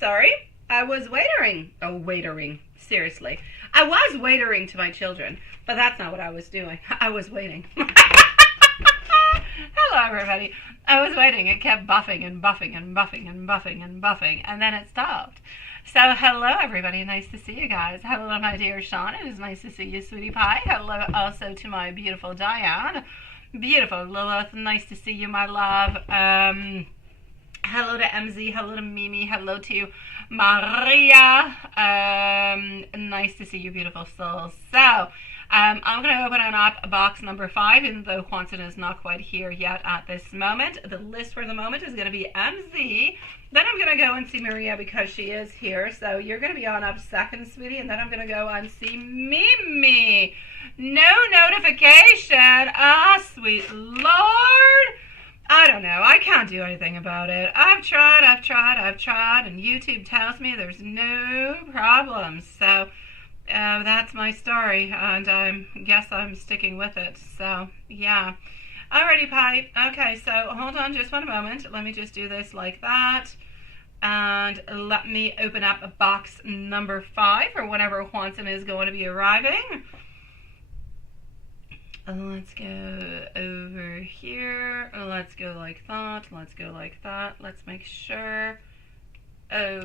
sorry. I was waitering. Oh, waitering. Seriously. I was waitering to my children, but that's not what I was doing. I was waiting. Hello, everybody. I was waiting. It kept buffing and buffing and buffing and buffing and buffing, and then it stopped. So, hello, everybody. Nice to see you guys. Hello, my dear Sean. It is nice to see you, sweetie pie. Hello also to my beautiful Diane. Beautiful Lilith. Nice to see you, my love. Hello to MZ. Hello to Mimi. Hello to Maria. Nice to see you, beautiful souls. So, I'm going to open up box number 5, even though Quantum is not quite here yet at this moment. The list for the moment is going to be MZ. Then I'm going to go and see Maria because she is here. So you're going to be on up second, sweetie. And then I'm going to go and see Mimi. No notification. Ah, sweet Lord. I don't know. I can't do anything about it. I've tried. And YouTube tells me there's no problems. So that's my story. And I guess I'm sticking with it. So, yeah. Alrighty, Pipe. Okay, so hold on just one moment. Let me just do this like that. And let me open up box number 5 for whenever Juanson is going to be arriving. Let's go over here. Let's go like that. Let's go like that. Let's make sure. Okay,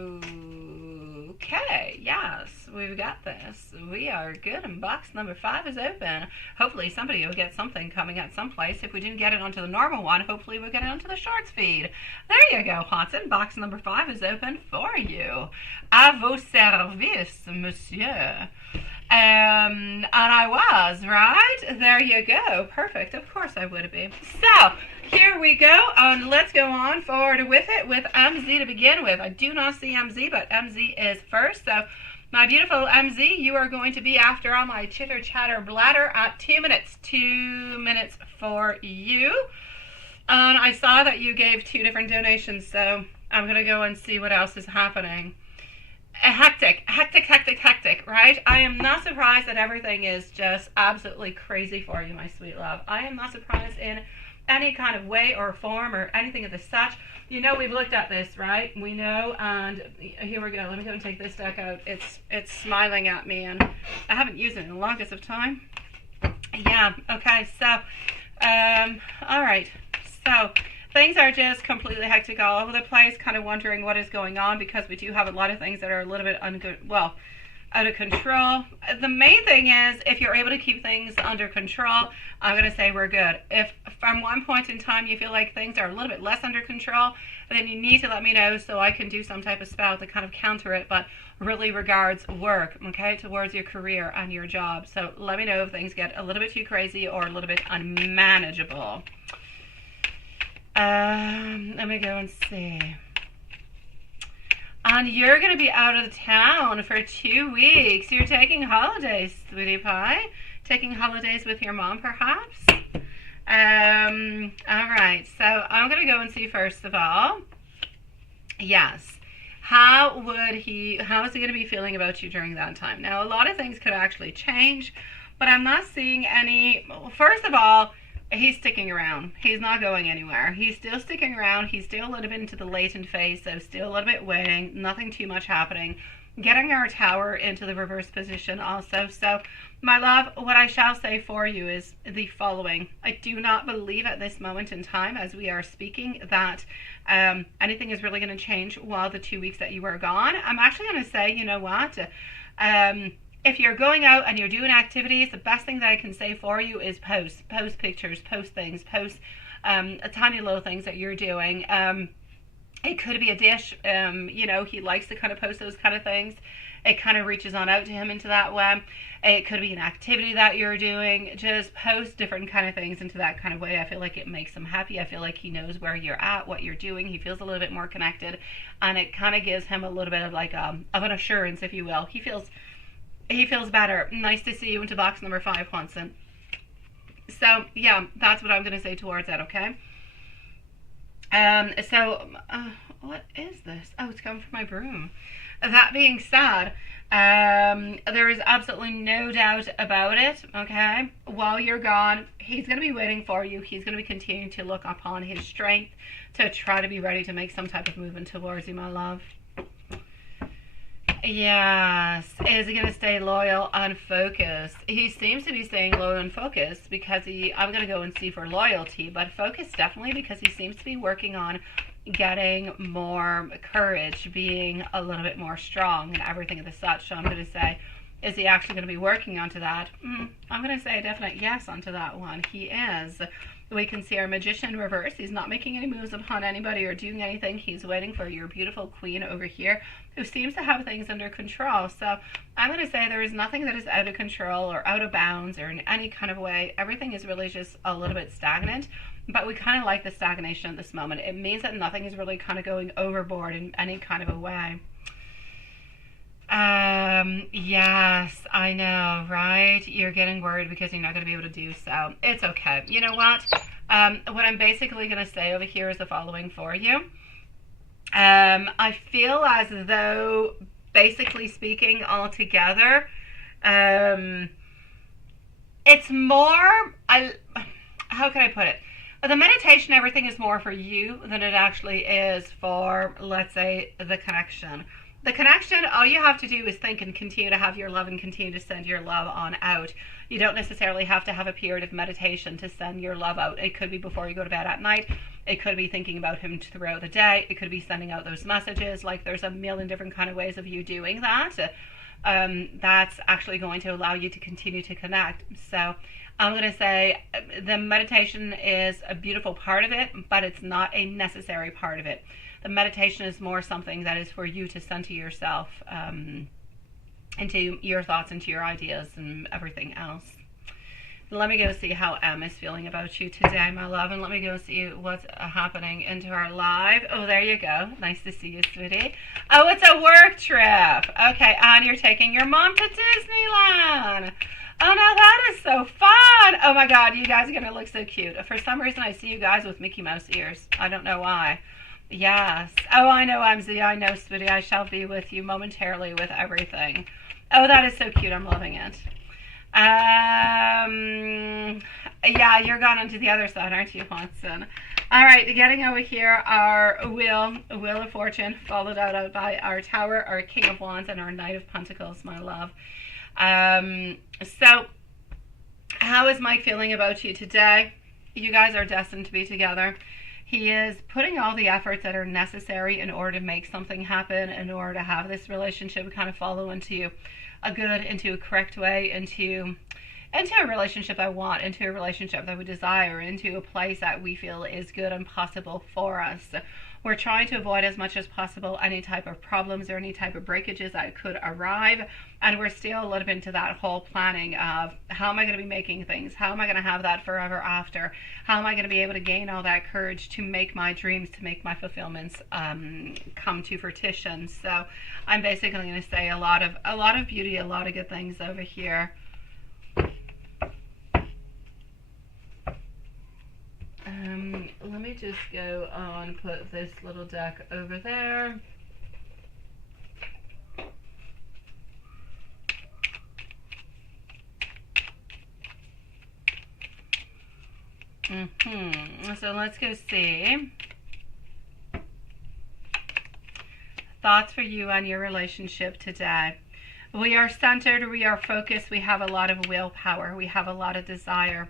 yes, we've got this. We are good, and box number 5 is open. Hopefully somebody will get something coming at some place. If we didn't get it onto the normal one, hopefully we'll get it onto the shorts feed. There you go, Hanson. Box number 5 is open for you. À vos services, monsieur. And I was, right? There you go. Perfect. Of course I would be. So, here we go. And let's go on forward with it with MZ to begin with. I do not see MZ, but MZ is first. So, my beautiful MZ, you are going to be after all my chitter chatter bladder at 2 minutes. 2 minutes for you. And I saw that you gave 2 different donations, so I'm going to go and see what else is happening. Hectic, right? I am not surprised that everything is just absolutely crazy for you, my sweet love. I am not surprised in any kind of way or form or anything of the such. You know, we've looked at this, right? We know, and here we go. Let me go and take this deck out. It's smiling at me, and I haven't used it in the longest of time. Yeah, okay, so, all right, so things are just completely hectic all over the place, kind of wondering what is going on because we do have a lot of things that are a little bit out of control. The main thing is if you're able to keep things under control, I'm going to say we're good. If from one point in time you feel like things are a little bit less under control, then you need to let me know so I can do some type of spell to kind of counter it, but really regards work, okay, towards your career and your job. So let me know if things get a little bit too crazy or a little bit unmanageable. Let me go and see. And you're going to be out of town for 2 weeks. You're taking holidays, sweetie pie. Taking holidays with your mom, perhaps? All right. So I'm going to go and see, first of all. Yes. How is he going to be feeling about you during that time? Now, a lot of things could actually change, but I'm not seeing any. First of all, he's sticking around. He's not going anywhere. He's still sticking around. He's still a little bit into the latent phase, so still a little bit waiting. Nothing too much happening. Getting our tower into the reverse position also. So, my love, what I shall say for you is the following. I do not believe at this moment in time, as we are speaking, that anything is really going to change while the 2 weeks that you are gone. I'm actually going to say, you know what? If you're going out and you're doing activities, the best thing that I can say for you is post pictures, post things, post tiny little things that you're doing. It could be a dish. You know, he likes to kind of post those kind of things. It kind of reaches on out to him into that way. It could be an activity that you're doing. Just post different kind of things into that kind of way. I feel like it makes him happy. I feel like he knows where you're at, what you're doing. He feels a little bit more connected, and it kind of gives him a little bit of like of an assurance, if you will. He feels better. Nice to see you into box number 5, Hanson. So, yeah, that's what I'm going to say towards that, okay? What is this? Oh, it's coming from my broom. That being said, there is absolutely no doubt about it, okay? While you're gone, he's going to be waiting for you. He's going to be continuing to look upon his strength to try to be ready to make some type of movement towards you, my love. Yes. Is he going to stay loyal and focused? He seems to be staying loyal and focused because I'm going to go and see for loyalty, but focus definitely because he seems to be working on getting more courage, being a little bit more strong and everything of the such. So I'm going to say, is he actually going to be working onto that? I'm going to say a definite yes onto that one. He is. We can see our magician in reverse. He's not making any moves upon anybody or doing anything. He's waiting for your beautiful queen over here who seems to have things under control. So I'm going to say there is nothing that is out of control or out of bounds or in any kind of way. Everything is really just a little bit stagnant, but we kind of like the stagnation at this moment. It means that nothing is really kind of going overboard in any kind of a way. Yes, I know, right? You're getting worried because you're not going to be able to do so. It's okay. You know what? What I'm basically going to say over here is the following for you. I feel as though, basically speaking, altogether, it's more, how can I put it? The meditation, everything is more for you than it actually is for, let's say, the connection. The connection, all you have to do is think and continue to have your love and continue to send your love on out. You don't necessarily have to have a period of meditation to send your love out. It could be before you go to bed at night. It could be thinking about him throughout the day. It could be sending out those messages. Like, there's a million different kind of ways of you doing that. That's actually going to allow you to continue to connect. So I'm going to say the meditation is a beautiful part of it, but it's not a necessary part of it. The meditation is more something that is for you to send to yourself, into your thoughts, into your ideas, and everything else. Let me go see how M is feeling about you today, my love, and let me go see what's happening into our live. Oh, there you go. Nice to see you, sweetie. Oh, it's a work trip. Okay, and you're taking your mom to Disneyland. Oh, now that is so fun. Oh, my God, you guys are going to look so cute. For some reason, I see you guys with Mickey Mouse ears. I don't know why. Yes. Oh, I know, MZ. I know, sweetie. I shall be with you momentarily with everything. Oh, that is so cute. I'm loving it. Yeah, you're gone onto the other side, aren't you, Watson? All right, getting over here, our Wheel of Fortune, followed out by our Tower, our King of Wands, and our Knight of Pentacles, my love. So, how is Mike feeling about you today? You guys are destined to be together. He is putting all the efforts that are necessary in order to make something happen, in order to have this relationship kind of follow into a good, into a correct way, into a relationship I want, into a relationship that we desire, into a place that we feel is good and possible for us. We're trying to avoid as much as possible any type of problems or any type of breakages that could arrive. And we're still a little bit into that whole planning of how am I going to be making things? How am I going to have that forever after? How am I going to be able to gain all that courage to make my dreams, to make my fulfillments come to fruition? So I'm basically going to say a lot of beauty, a lot of good things over here. Let me just go on, put this little deck over there. So let's go see. Thoughts for you on your relationship today. We are centered, we are focused, we have a lot of willpower, we have a lot of desire.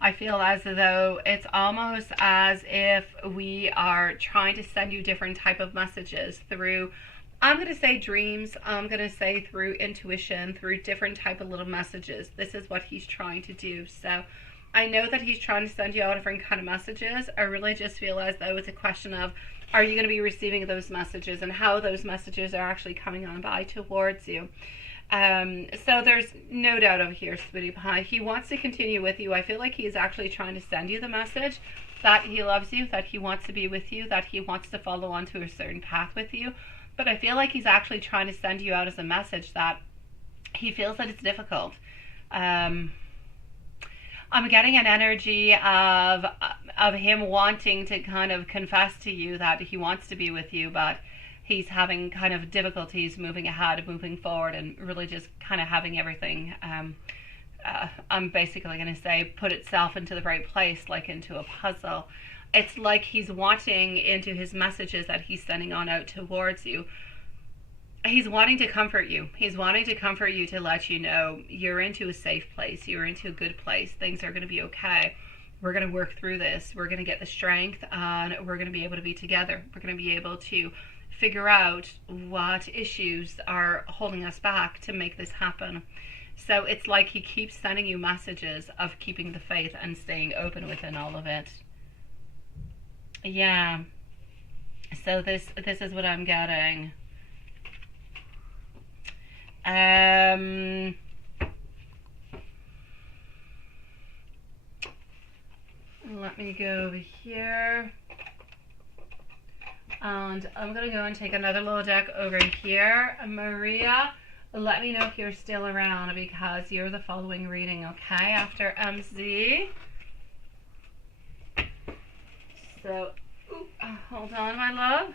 I feel as though it's almost as if we are trying to send you different type of messages through, I'm going to say dreams, I'm going to say through intuition, through different type of little messages. This is what he's trying to do. So I know that he's trying to send you all different kind of messages. I really just feel as though it's a question of, are you going to be receiving those messages and how those messages are actually coming on by towards you. So there's no doubt over here, sweetie pie. He wants to continue with you. I feel like he's actually trying to send you the message that he loves you, that he wants to be with you, that he wants to follow on to a certain path with you. But I feel like he's actually trying to send you out as a message that he feels that it's difficult. I'm getting an energy of him wanting to kind of confess to you that he wants to be with you, but he's having kind of difficulties moving ahead, moving forward, and really just kind of having everything, I'm basically going to say, put itself into the right place, like into a puzzle. It's like he's wanting into his messages that he's sending on out towards you. He's wanting to comfort you. He's wanting to comfort you to let you know you're into a safe place. You're into a good place. Things are going to be okay. We're going to work through this. We're going to get the strength and we're going to be able to be together. We're going to be able to figure out what issues are holding us back to make this happen. So it's like he keeps sending you messages of keeping the faith and staying open within all of it. Yeah. So this is what I'm getting. Let me go over here. And I'm going to go and take another little deck over here. Maria, let me know if you're still around because you're the following reading, okay? After MZ. So, hold on, my love.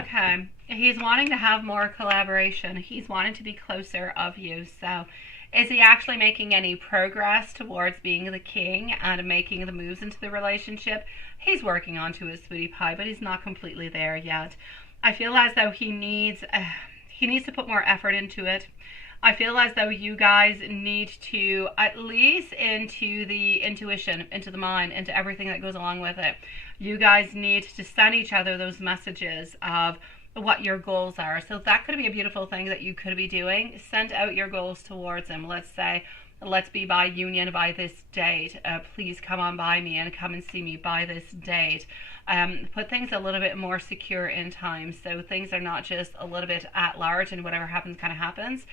Okay, he's wanting to have more collaboration. He's wanting to be closer of you. So is he actually making any progress towards being the king and making the moves into the relationship? He's working on to his sweetie pie, but he's not completely there yet. I feel as though he needs to put more effort into it. I feel as though you guys need to, at least into the intuition, into the mind, into everything that goes along with it, you guys need to send each other those messages of what your goals are. So that could be a beautiful thing that you could be doing. Send out your goals towards him. Let's say, let's be by union by this date. Please come on by me and come and see me by this date. Put things a little bit more secure in time. So things are not just a little bit at large and whatever happens kind of happens.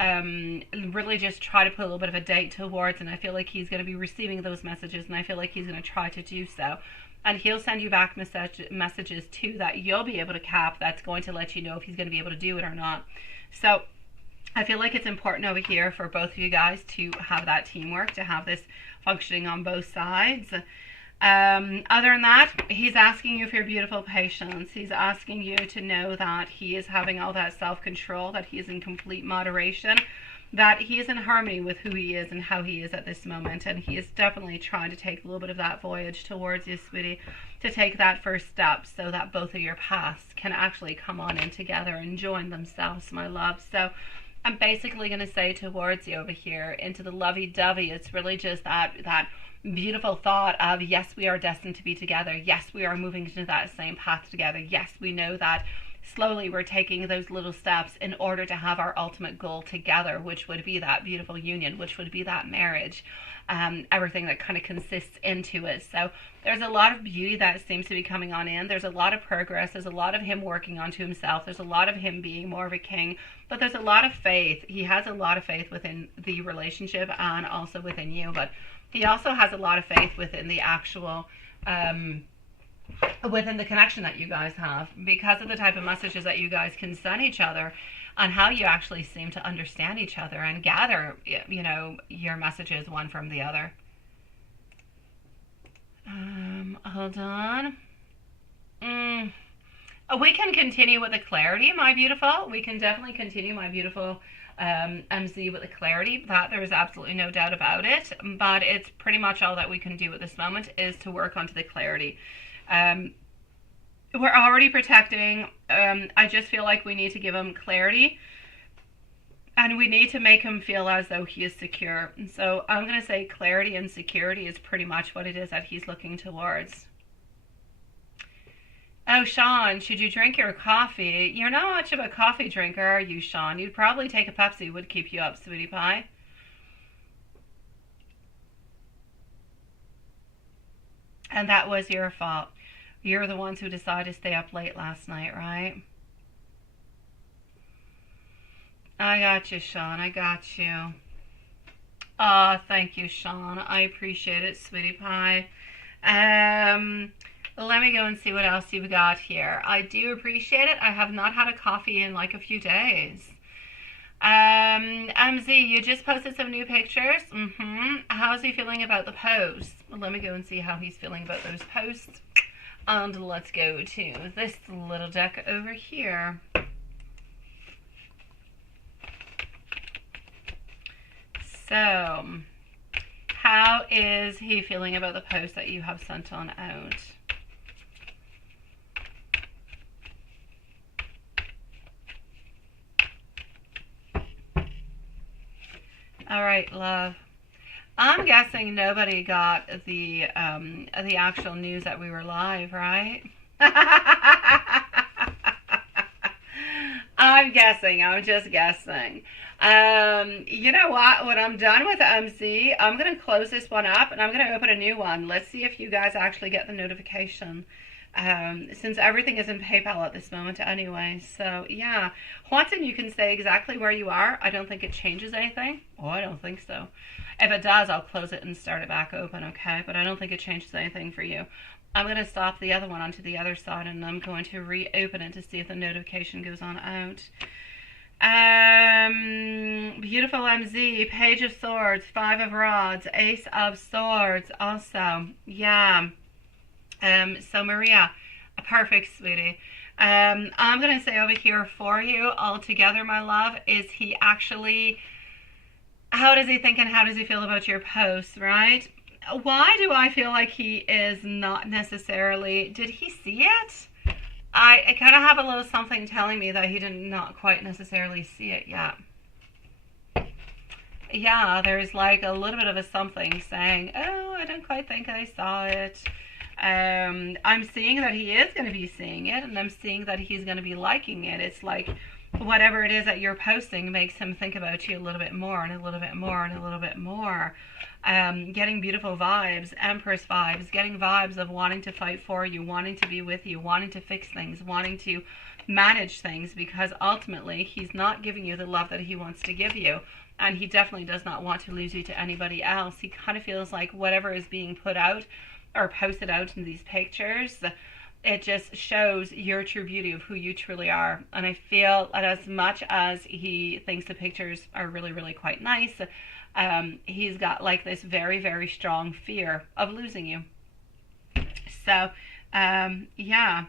Really just try to put a little bit of a date towards, and I feel like he's going to be receiving those messages, and I feel like he's going to try to do so. And he'll send you back messages too that you'll be able to cap, that's going to let you know if he's going to be able to do it or not. So I feel like it's important over here for both of you guys to have that teamwork, to have this functioning on both sides. Other than that, he's asking you for your beautiful patience. He's asking you to know that he is having all that self-control, that he is in complete moderation, that he is in harmony with who he is and how he is at this moment. And he is definitely trying to take a little bit of that voyage towards you, sweetie, to take that first step so that both of your paths can actually come on in together and join themselves, my love. So I'm basically going to say towards you over here, into the lovey-dovey, it's really just that beautiful thought of, yes, we are destined to be together. Yes, we are moving into that same path together. Yes, we know that slowly we're taking those little steps in order to have our ultimate goal together, which would be that beautiful union, which would be that marriage, everything that kind of consists into it. So there's a lot of beauty that seems to be coming on in. There's a lot of progress. There's a lot of him working onto himself. There's a lot of him being more of a king, but there's a lot of faith. He has a lot of faith within the relationship and also within you, but he also has a lot of faith within the actual within the connection that you guys have, because of the type of messages that you guys can send each other and how you actually seem to understand each other and gather, you know, your messages one from the other. Hold on. We can continue with the clarity, my beautiful. We can definitely continue, my beautiful MZ, with the clarity. That there is absolutely no doubt about it. But it's pretty much all that we can do at this moment is to work onto the clarity. We're already protecting. I just feel like we need to give him clarity. And we need to make him feel as though he is secure. And so I'm going to say clarity and security is pretty much what it is that he's looking towards. Oh, Sean, should you drink your coffee? You're not much of a coffee drinker, are you, Sean? You'd probably take a Pepsi, would keep you up, sweetie pie. And that was your fault. You're the ones who decided to stay up late last night, right? I got you, Sean. I got you. Oh, thank you, Sean. I appreciate it, sweetie pie. Let me go and see what else you've got here. I do appreciate it. I have not had a coffee in like a few days. MZ, you just posted some new pictures. How's he feeling about the posts? Well, let me go and see how he's feeling about those posts. And let's go to this little deck over here. So, How is he feeling about the post that you have sent on out? All right, love. I'm guessing nobody got the actual news that we were live, right? I'm guessing. I'm just guessing. You know what? When I'm done with MC, I'm going to close this one up and I'm going to open a new one. Let's see if you guys actually get the notification. Since everything is in PayPal at this moment anyway. So, yeah. Juanton, you can stay exactly where you are. I don't think it changes anything. Oh, I don't think so. If it does, I'll close it and start it back open, okay? But I don't think it changes anything for you. I'm going to stop the other one onto the other side, and I'm going to reopen it to see if the notification goes on out. Beautiful MZ, Page of Swords, Five of Rods, Ace of Swords also. Yeah. So Maria, perfect, sweetie. I'm going to say over here for you altogether, my love, is he actually, how does he think and how does he feel about your posts, right? Why do I feel like he is not necessarily, did he see it? I kind of have a little something telling me that he did not quite necessarily see it yet. Yeah, there's like a little bit of a something saying, oh, I don't quite think I saw it. I'm seeing that he is going to be seeing it, and I'm seeing that he's going to be liking it. It's like whatever it is that you're posting makes him think about you a little bit more and a little bit more and a little bit more. Getting beautiful vibes, Empress vibes, getting vibes of wanting to fight for you, wanting to be with you, wanting to fix things, wanting to manage things, because ultimately he's not giving you the love that he wants to give you, and he definitely does not want to lose you to anybody else. He kind of feels like whatever is being put out or posted out in these pictures, it just shows your true beauty of who you truly are. And I feel that as much as he thinks the pictures are really, really quite nice, he's got like this very, very strong fear of losing you. So, yeah.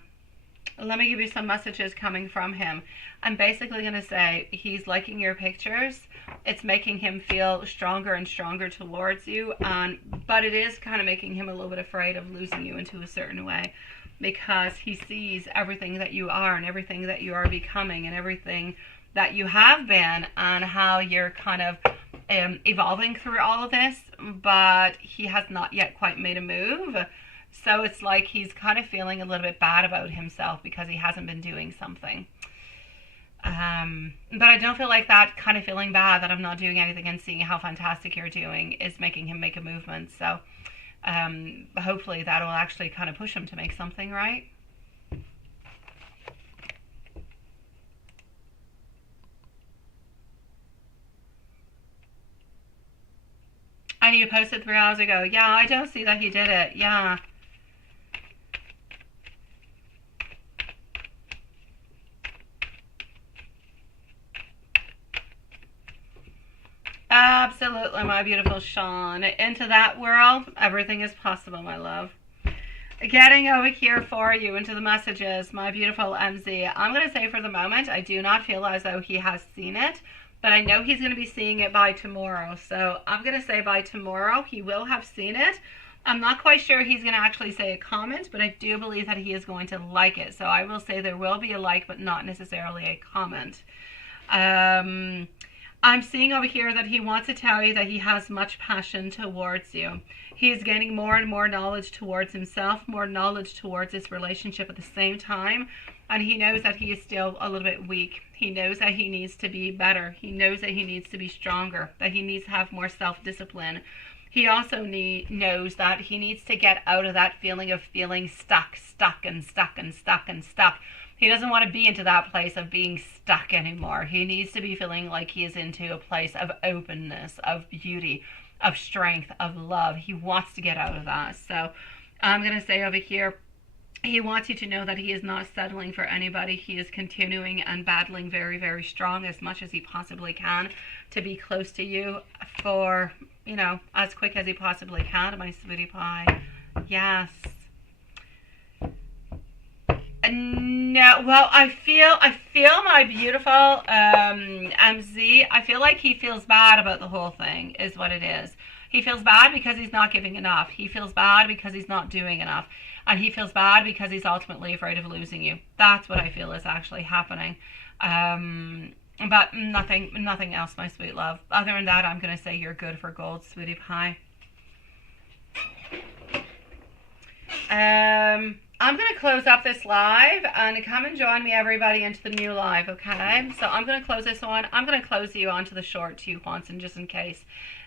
Let me give you some messages coming from him. I'm basically going to say he's liking your pictures. It's making him feel stronger and stronger towards you. But it is kind of making him a little bit afraid of losing you into a certain way, because he sees everything that you are and everything that you are becoming and everything that you have been and how you're kind of evolving through all of this. But he has not yet quite made a move. So it's like he's kind of feeling a little bit bad about himself because he hasn't been doing something. But I don't feel like that kind of feeling bad that I'm not doing anything and seeing how fantastic you're doing is making him make a movement. So hopefully that will actually kind of push him to make something, right? I need to post it 3 hours ago. Yeah, I don't see that he did it. Yeah. Absolutely, my beautiful Sean. Into that world, everything is possible, my love. Getting over here for you into the messages, my beautiful MZ. I'm going to say for the moment, I do not feel as though he has seen it, but I know he's going to be seeing it by tomorrow. So I'm going to say by tomorrow, he will have seen it. I'm not quite sure he's going to actually say a comment, but I do believe that he is going to like it. So I will say there will be a like, but not necessarily a comment. I'm seeing over here that he wants to tell you that he has much passion towards you. He is gaining more and more knowledge towards himself, more knowledge towards this relationship at the same time. And he knows that he is still a little bit weak. He knows that he needs to be better. He knows that he needs to be stronger, that he needs to have more self-discipline. He also knows that he needs to get out of that feeling of feeling stuck. He doesn't want to be into that place of being stuck anymore. He needs to be feeling like he is into a place of openness, of beauty, of strength, of love. He wants to get out of that. So I'm going to say over here, he wants you to know that he is not settling for anybody. He is continuing and battling very, very strong as much as he possibly can to be close to you for, you know, as quick as he possibly can, my sweetie pie. Yes. No, well, I feel my beautiful MZ. I feel like he feels bad about the whole thing, is what it is. He feels bad because he's not giving enough. He feels bad because he's not doing enough. And he feels bad because he's ultimately afraid of losing you. That's what I feel is actually happening. But nothing else, my sweet love. Other than that, I'm going to say you're good for gold, sweetie pie. I'm going to close up this live and come and join me, everybody, into the new live, okay? So I'm going to close this one. I'm going to close you onto the short too, Quanson, just in case.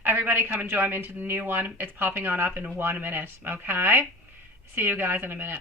Everybody come and join me into the new one. It's popping on up in 1 minute, okay? See you guys in a minute.